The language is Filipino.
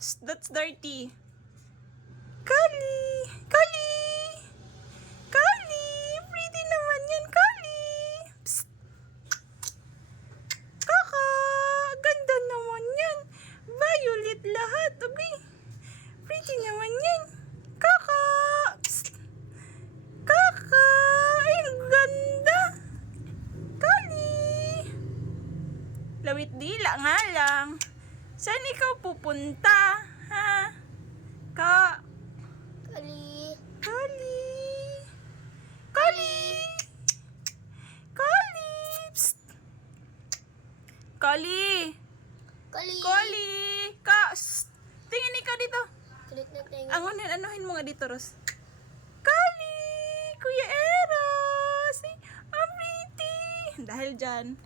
That's dirty. Kali! Kali! Kali! Pretty naman yan, Kali! Psst! Kaka! Ganda naman yan! Violet lahat, okay? Pretty naman yan! Kaka! Psst! Kaka! Ay, ang ganda! Kali! Lawit dila nga lang. Saan ikaw pupunta? Ha? Kali. Kali! Kali! Kali! Psst! Kali! Kali. Kali! Psst! Tingin ikaw dito. Kulit na tayo. Anuhin mo nga dito, Ros. Kali! Kuya Eros! Ay, ang pretty! Dahil dyan,